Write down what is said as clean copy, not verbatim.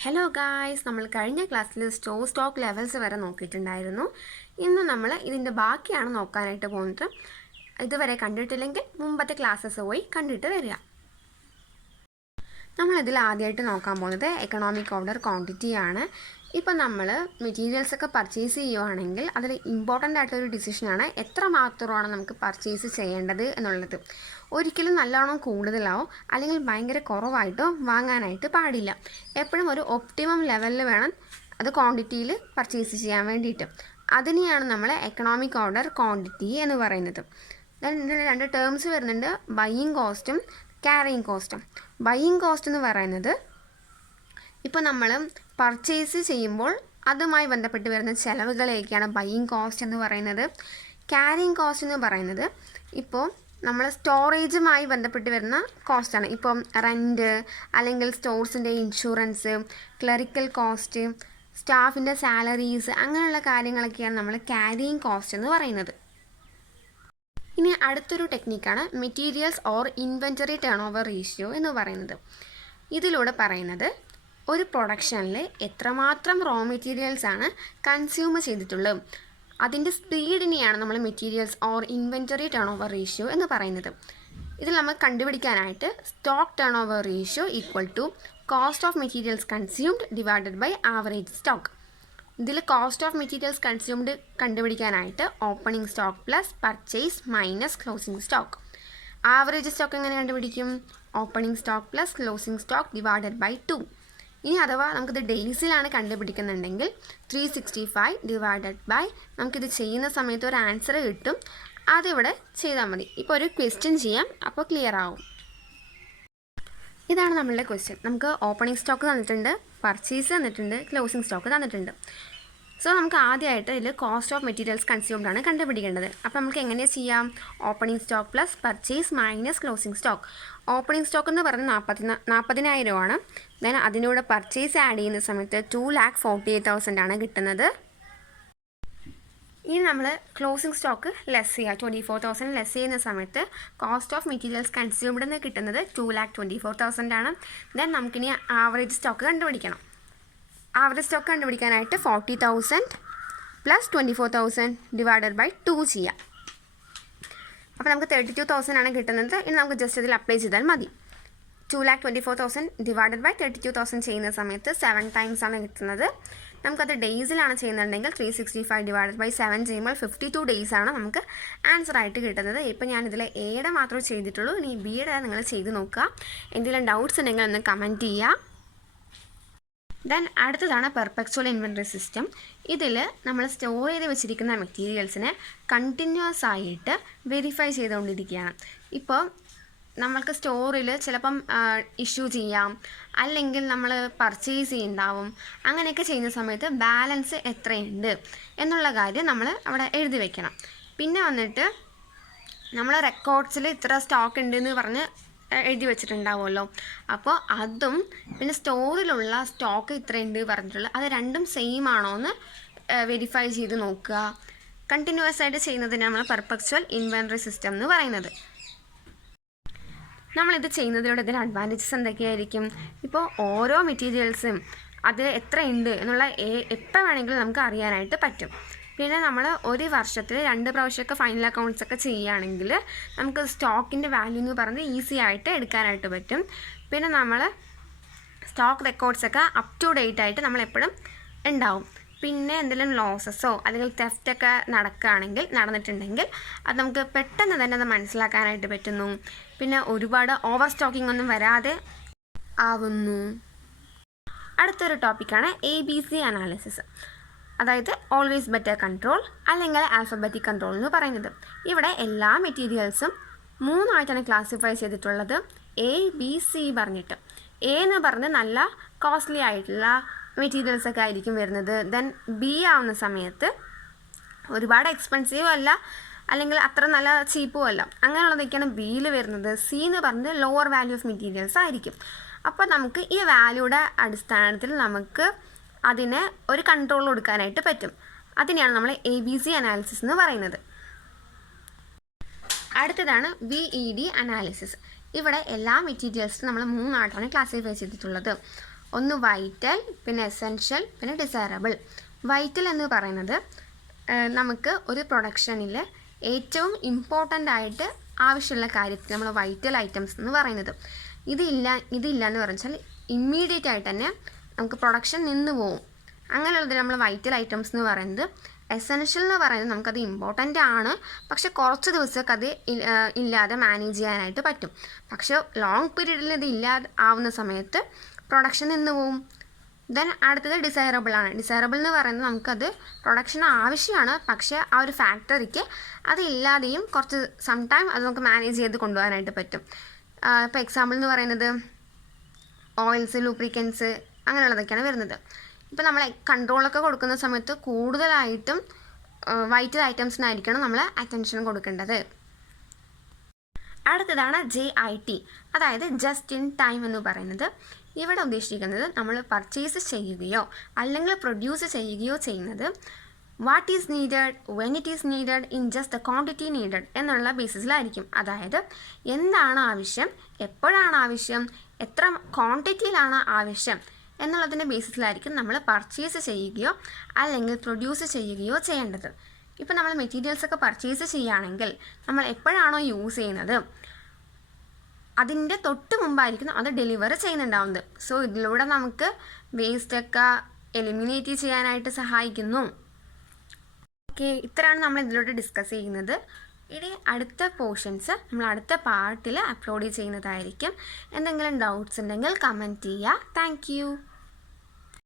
Hello guys, നമ്മൾ കഴിഞ്ഞ ക്ലാസ്സിൽ സ്റ്റോക്ക് ലെവൽസ് വരെ നോക്കിയിട്ടുണ്ടായിരുന്നു. ഇന്ന് നമ്മൾ ഇതിൻ്റെ ബാക്കിയാണ് നോക്കാനായിട്ട് പോകുന്നത്. ഇതുവരെ കണ്ടിട്ടില്ലെങ്കിൽ മുമ്പത്തെ ക്ലാസ്സസ് പോയി കണ്ടിട്ട് വരിക. നമ്മളിതിൽ ആദ്യമായിട്ട് നോക്കാൻ പോകുന്നത് എക്കണോമിക് ഓർഡർ ക്വാണ്ടിറ്റിയാണ്. ഇപ്പോൾ നമ്മൾ മെറ്റീരിയൽസൊക്കെ പർച്ചേസ് ചെയ്യുകയാണെങ്കിൽ അതിൽ ഇമ്പോർട്ടൻ്റ് ആയിട്ടൊരു ഡിസിഷനാണ് എത്ര മാത്രമാണ് നമുക്ക് പർച്ചേസ് ചെയ്യേണ്ടത് എന്നുള്ളത്. ഒരിക്കലും നല്ലോണം കൂടുതലാവും അല്ലെങ്കിൽ ഭയങ്കര കുറവായിട്ടോ വാങ്ങാനായിട്ട് പാടില്ല. എപ്പോഴും ഒരു ഒപ്റ്റിമം ലെവലിൽ വേണം അത് ക്വാണ്ടിറ്റിയിൽ പർച്ചേസ് ചെയ്യാൻ വേണ്ടിയിട്ട്. അതിനെയാണ് നമ്മൾ എക്കണോമിക് ഓർഡർ ക്വാണ്ടിറ്റി എന്ന് പറയുന്നത്. ഇതിൽ രണ്ട് ടേംസ് വരുന്നുണ്ട്, ബൈയിങ് കോസ്റ്റും ക്യാരിയിങ് കോസ്റ്റും. ബൈയിങ് കോസ്റ്റ് എന്ന് പറയുന്നത് ഇപ്പോൾ നമ്മൾ പർച്ചേസ് ചെയ്യുമ്പോൾ അതുമായി ബന്ധപ്പെട്ട് വരുന്ന ചിലവുകളെയൊക്കെയാണ് ബൈയിങ് കോസ്റ്റ് എന്ന് പറയുന്നത്. ക്യാരിയിങ് കോസ്റ്റ് എന്ന് പറയുന്നത് ഇപ്പോൾ നമ്മൾ സ്റ്റോറേജുമായി ബന്ധപ്പെട്ട് വരുന്ന കോസ്റ്റാണ്. ഇപ്പം റെൻറ്റ് അല്ലെങ്കിൽ സ്റ്റോർസിൻ്റെ ഇൻഷുറൻസ്, ക്ലറിക്കൽ കോസ്റ്റ്, സ്റ്റാഫിൻ്റെ സാലറീസ്, അങ്ങനെയുള്ള കാര്യങ്ങളൊക്കെയാണ് നമ്മൾ ക്യാരിയിങ് കോസ്റ്റ് എന്ന് പറയുന്നത്. ഇനി അടുത്തൊരു ടെക്നിക്കാണ് materials or inventory turnover ratio എന്ന് പറയുന്നത്. ഇതിലൂടെ പറയുന്നത് ഒരു പ്രൊഡക്ഷനിൽ എത്രമാത്രം റോ മെറ്റീരിയൽസ് ആണ് കൺസ്യൂം ചെയ്തിട്ടുള്ളത്, അതിൻ്റെ സ്പീഡിനെയാണ് നമ്മൾ materials or inventory turnover ratio എന്ന് പറയുന്നത്. ഇതിൽ നമ്മൾ കണ്ടുപിടിക്കാനായിട്ട് stock turnover ratio equal to cost of materials consumed divided by average stock. ഇതിൽ കോസ്റ്റ് ഓഫ് മെറ്റീരിയൽസ് കൺസ്യൂംഡ് കണ്ടുപിടിക്കാനായിട്ട് opening stock plus purchase minus closing stock. Average stock എങ്ങനെ കണ്ടുപിടിക്കും? Opening stock plus closing stock divided by 2. ഇനി അഥവാ നമുക്കിത് ഡേയ്സിലാണ് കണ്ടുപിടിക്കുന്നുണ്ടെങ്കിൽ 365 divided by, നമുക്കിത് ചെയ്യുന്ന സമയത്ത് ഒരു ആൻസർ കിട്ടും. അതിവിടെ ചെയ്താൽ മതി. ഇപ്പോൾ ഒരു ക്വസ്റ്റ്യൻ ചെയ്യാം, അപ്പോൾ ക്ലിയർ ആവും. ഇതാണ് നമ്മളുടെ ക്വസ്റ്റ്യൻ. നമുക്ക് ഓപ്പണിംഗ് സ്റ്റോക്ക് തന്നിട്ടുണ്ട്, പർച്ചേസ് തന്നിട്ടുണ്ട്, ക്ലോസിംഗ് സ്റ്റോക്ക് തന്നിട്ടുണ്ട്. സോ നമുക്ക് ആദ്യമായിട്ട് ഇതിൽ കോസ്റ്റ് ഓഫ് മെറ്റീരിയൽസ് കൺസ്യൂംഡ് ആണ് കണ്ടുപിടിക്കേണ്ടത്. അപ്പോൾ നമുക്ക് എങ്ങനെ ചെയ്യാം? Opening stock plus purchase minus closing stock. Opening stock എന്ന് പറയുന്നത് 40,000 ആണ്. ദെൻ അതിനൂടെ പർച്ചേസ് ആഡ് ചെയ്യുന്ന സമയത്ത് 2,48,000 ആണ് കിട്ടുന്നത്. ഇനി നമ്മൾ ക്ലോസിംഗ് സ്റ്റോക്ക് ലെസ് ചെയ്യുക, 24,000 ലെസ് ചെയ്യുന്ന സമയത്ത് കോസ്റ്റ് ഓഫ് മെറ്റീരിയൽസ് കൺസ്യൂംഡ് എന്ന് കിട്ടുന്നത് 2,24,000 ആണ്. ദെൻ നമുക്കിനി ആവറേജ് സ്റ്റോക്ക് കണ്ടുപിടിക്കണം. ആവറേജ് സ്റ്റോക്ക് കണ്ടുപിടിക്കാനായിട്ട് 40,000 പ്ലസ് 24,000 ഡിവൈഡഡ് ബൈ 2 ചെയ്യാം. അപ്പോൾ നമുക്ക് 32,000 ആണ് കിട്ടുന്നത്. ഇനി നമുക്ക് ജസ്റ്റ് ഇതിൽ അപ്ലൈ ചെയ്താൽ മതി. 2,24,000 ഡിവൈഡഡ് ബൈ 32,000 ചെയ്യുന്ന സമയത്ത് 7 ടൈംസ് ആണ് കിട്ടുന്നത്. നമുക്കത് ഡേയ്സിലാണ് ചെയ്യുന്നുണ്ടെങ്കിൽ 365 ഡിവൈഡഡ് ബൈ 7 ചെയ്യുമ്പോൾ 52 ഡേയ്സ് ആണ് നമുക്ക് ആൻസർ ആയിട്ട് കിട്ടുന്നത്. ഇപ്പോൾ ഞാനിതിൽ എയുടെ മാത്രമേ ചെയ്തിട്ടുള്ളൂ. ഇനി ബിയുടെ നിങ്ങൾ ചെയ്ത് നോക്കുക. എന്തെങ്കിലും ഡൗട്ട്സ് ഉണ്ടെങ്കിൽ ഒന്ന് കമൻറ്റ് ചെയ്യുക. ദെൻ അടുത്തതാണ് പെർപെക്ച്വൽ ഇൻവെൻറ്ററി സിസ്റ്റം. ഇതിൽ നമ്മൾ സ്റ്റോർ ചെയ്ത് വെച്ചിരിക്കുന്ന മെറ്റീരിയൽസിനെ കണ്ടിന്യൂസ് ആയിട്ട് വെരിഫൈ ചെയ്തുകൊണ്ടിരിക്കുകയാണ്. ഇപ്പോൾ നമ്മൾക്ക് സ്റ്റോറിൽ ചിലപ്പം ഇഷ്യൂ ചെയ്യാം, അല്ലെങ്കിൽ നമ്മൾ പർച്ചേസ് ചെയ്യുന്നുണ്ടാവും. അങ്ങനെയൊക്കെ ചെയ്യുന്ന സമയത്ത് ബാലൻസ് എത്രയുണ്ട് എന്നുള്ള കാര്യം നമ്മൾ അവിടെ എഴുതി വയ്ക്കണം. പിന്നെ വന്നിട്ട് നമ്മൾ റെക്കോർഡ്സിൽ ഇത്ര സ്റ്റോക്ക് ഉണ്ടെന്ന് പറഞ്ഞ് എഴുതി വെച്ചിട്ടുണ്ടാവുമല്ലോ. അപ്പോൾ അതും പിന്നെ സ്റ്റോറിലുള്ള സ്റ്റോക്ക് ഇത്രയുണ്ട് പറഞ്ഞിട്ടുള്ള അത് രണ്ടും സെയിം ആണോ എന്ന് വെരിഫൈ ചെയ്ത് നോക്കുക. കണ്ടിന്യൂസ് ആയിട്ട് ചെയ്യുന്നതിന് നമ്മൾ പെർപെക്ച്വൽ ഇൻവെൻറ്ററി സിസ്റ്റം എന്ന് പറയുന്നത്. നമ്മളിത് ചെയ്യുന്നതിലൂടെ ഇതിന് അഡ്വാൻറ്റേജസ് എന്തൊക്കെയായിരിക്കും? ഇപ്പോൾ ഓരോ മെറ്റീരിയൽസും അത് എത്രയുണ്ട് എന്നുള്ള എപ്പോൾ വേണമെങ്കിലും നമുക്ക് അറിയാനായിട്ട് പറ്റും. പിന്നെ നമ്മൾ ഒരു വർഷത്തിൽ 2 പ്രാവശ്യമൊക്കെ ഫൈനൽ അക്കൗണ്ട്സ് ഒക്കെ ചെയ്യുകയാണെങ്കിൽ നമുക്ക് സ്റ്റോക്കിൻ്റെ വാല്യൂ എന്ന് പറഞ്ഞ് ഈസി ആയിട്ട് എടുക്കാനായിട്ട് പറ്റും. പിന്നെ നമ്മൾ സ്റ്റോക്ക് റെക്കോർഡ്സൊക്കെ അപ് ടു ഡേറ്റ് ആയിട്ട് നമ്മളെപ്പോഴും ഉണ്ടാവും. പിന്നെ എന്തെങ്കിലും ലോസസോ അല്ലെങ്കിൽ തെഫ്റ്റൊക്കെ നടന്നിട്ടുണ്ടെങ്കിൽ അത് നമുക്ക് പെട്ടെന്ന് തന്നെ അത് മനസ്സിലാക്കാനായിട്ട് പറ്റുന്നു. പിന്നെ ഒരുപാട് ഓവർ സ്റ്റോക്കിംഗ് ഒന്നും വരാതെ ആവുന്നു. അടുത്തൊരു ടോപ്പിക്കാണ് ABC അനാലിസിസ്, അതായത് ഓൾവേസ് ബെറ്റർ കൺട്രോൾ അല്ലെങ്കിൽ ആൽഫബറ്റിക് കൺട്രോൾ എന്ന് പറയുന്നത്. ഇവിടെ എല്ലാ മെറ്റീരിയൽസും 3 ആയിട്ടാണ് ക്ലാസിഫൈ ചെയ്തിട്ടുള്ളത്, ABC പറഞ്ഞിട്ട്. എ എന്ന് പറഞ്ഞ് നല്ല കോസ്റ്റ്ലി ആയിട്ടുള്ള മെറ്റീരിയൽസൊക്കെ ആയിരിക്കും വരുന്നത്. ദെൻ ബി ആവുന്ന സമയത്ത് ഒരുപാട് എക്സ്പെൻസീവ് അല്ല, അല്ലെങ്കിൽ അത്ര നല്ല ചീപ്പും അല്ല, അങ്ങനെയുള്ളതൊക്കെയാണ് ബിയിൽ വരുന്നത്. സി എന്ന് പറഞ്ഞത് ലോവർ വാല്യൂ ഓഫ് മെറ്റീരിയൽസ് ആയിരിക്കും. അപ്പോൾ നമുക്ക് ഈ വാല്യൂയുടെ അടിസ്ഥാനത്തിൽ നമുക്ക് അതിന് ഒരു കൺട്രോൾ കൊടുക്കാനായിട്ട് പറ്റും. അതിനെയാണ് നമ്മൾ ABC അനാലിസിസ് എന്ന് പറയുന്നത്. അടുത്തതാണ് VED അനാലിസിസ്. ഇവിടെ എല്ലാ മെറ്റീരിയൽസും നമ്മൾ 3 ആയിട്ടാണ് ക്ലാസിഫൈ ചെയ്തിട്ടുള്ളത്. ഒന്ന് വൈറ്റൽ, പിന്നെ എസെൻഷ്യൽ, പിന്നെ ഡിസൈറബിൾ. വൈറ്റൽ എന്ന് പറയുന്നത് നമുക്ക് ഒരു പ്രൊഡക്ഷനിൽ ഏറ്റവും ഇമ്പോർട്ടൻ്റ് ആയിട്ട് ആവശ്യമുള്ള കാര്യത്തിൽ നമ്മൾ വൈറ്റൽ ഐറ്റംസ് എന്ന് പറയുന്നത്. ഇതില്ല എന്ന് പറഞ്ഞാൽ ഇമ്മീഡിയറ്റ് ആയിട്ട് തന്നെ നമുക്ക് പ്രൊഡക്ഷൻ നിന്ന് പോവും. അങ്ങനെയുള്ളത് നമ്മൾ വൈറ്റൽ ഐറ്റംസ് എന്ന് പറയുന്നത്. എസെൻഷ്യൽ എന്ന് പറയുന്നത് നമുക്കത് ഇമ്പോർട്ടൻ്റ് ആണ്, പക്ഷെ കുറച്ച് ദിവസമൊക്കെ അത് ഇല്ലാതെ മാനേജ് ചെയ്യാനായിട്ട് പറ്റും. പക്ഷെ ലോങ് പീരീഡിൽ ഇത് ഇല്ലാതെ ആവുന്ന സമയത്ത് പ്രൊഡക്ഷൻ നിന്ന് പോവും. ദെൻ അടുത്തത് ഡിസൈറബിൾ ആണ്. ഡിസൈറബിൾ എന്ന് പറയുന്നത് നമുക്കത് പ്രൊഡക്ഷൻ ആവശ്യമാണ്, പക്ഷേ ആ ഒരു ഫാക്ടറിക്ക് അതില്ലാതെയും കുറച്ച് ടൈം അത് നമുക്ക് മാനേജ് ചെയ്ത് കൊണ്ടുപോകാനായിട്ട് പറ്റും. ഇപ്പോൾ എക്സാമ്പിൾ എന്ന് പറയുന്നത് ഓയിൽസ്, ലൂബ്രിക്കൻസ് അങ്ങനെയുള്ളതൊക്കെയാണ് വരുന്നത്. ഇപ്പോൾ നമ്മൾ കൺട്രോളൊക്കെ കൊടുക്കുന്ന സമയത്ത് കൂടുതലായിട്ടും വൈറ്റൽ ഐറ്റംസിനായിരിക്കണം നമ്മൾ അറ്റൻഷൻ കൊടുക്കേണ്ടത്. അടുത്തതാണ് JIT, അതായത് ജസ്റ്റ് ഇൻ ടൈം എന്ന് പറയുന്നത്. ഇവിടെ ഉദ്ദേശിക്കുന്നത് നമ്മൾ പർച്ചേസ് ചെയ്യുകയോ അല്ലെങ്കിൽ പ്രൊഡ്യൂസ് ചെയ്യുകയോ ചെയ്യുന്നത് what is needed, when it is needed, in just the quantity needed എന്നുള്ള ബേസിസിലായിരിക്കും. അതായത് എന്താണ് ആവശ്യം, എപ്പോഴാണ് ആവശ്യം, എത്ര ക്വാണ്ടിറ്റിയിലാണ് ആവശ്യം എന്നുള്ളതിൻ്റെ ബേസിസിലായിരിക്കും നമ്മൾ പർച്ചേസ് ചെയ്യുകയോ അല്ലെങ്കിൽ പ്രൊഡ്യൂസ് ചെയ്യുകയോ ചെയ്യേണ്ടത്. ഇപ്പോൾ നമ്മൾ മെറ്റീരിയൽസൊക്കെ പർച്ചേസ് ചെയ്യുകയാണെങ്കിൽ നമ്മൾ എപ്പോഴാണോ യൂസ് ചെയ്യുന്നത് അതിൻ്റെ തൊട്ട് മുമ്പായിരിക്കും അത് ഡെലിവർ ചെയ്യുന്നുണ്ടാവുന്നത്. സോ ഇതിലൂടെ നമുക്ക് വേസ്റ്റൊക്കെ എലിമിനേറ്റ് ചെയ്യാനായിട്ട് സഹായിക്കുന്നു. ഓക്കെ, ഇത്രയാണ് നമ്മൾ ഇതിലൂടെ ഡിസ്കസ് ചെയ്യുന്നത്. ഇനി അടുത്ത പോർഷൻസ് നമ്മൾ അടുത്ത പാർട്ടിൽ അപ്ലോഡ് ചെയ്യുന്നതായിരിക്കും. എന്തെങ്കിലും ഡൗട്ട്സ് ഉണ്ടെങ്കിൽ കമൻറ്റ് ചെയ്യുക. താങ്ക്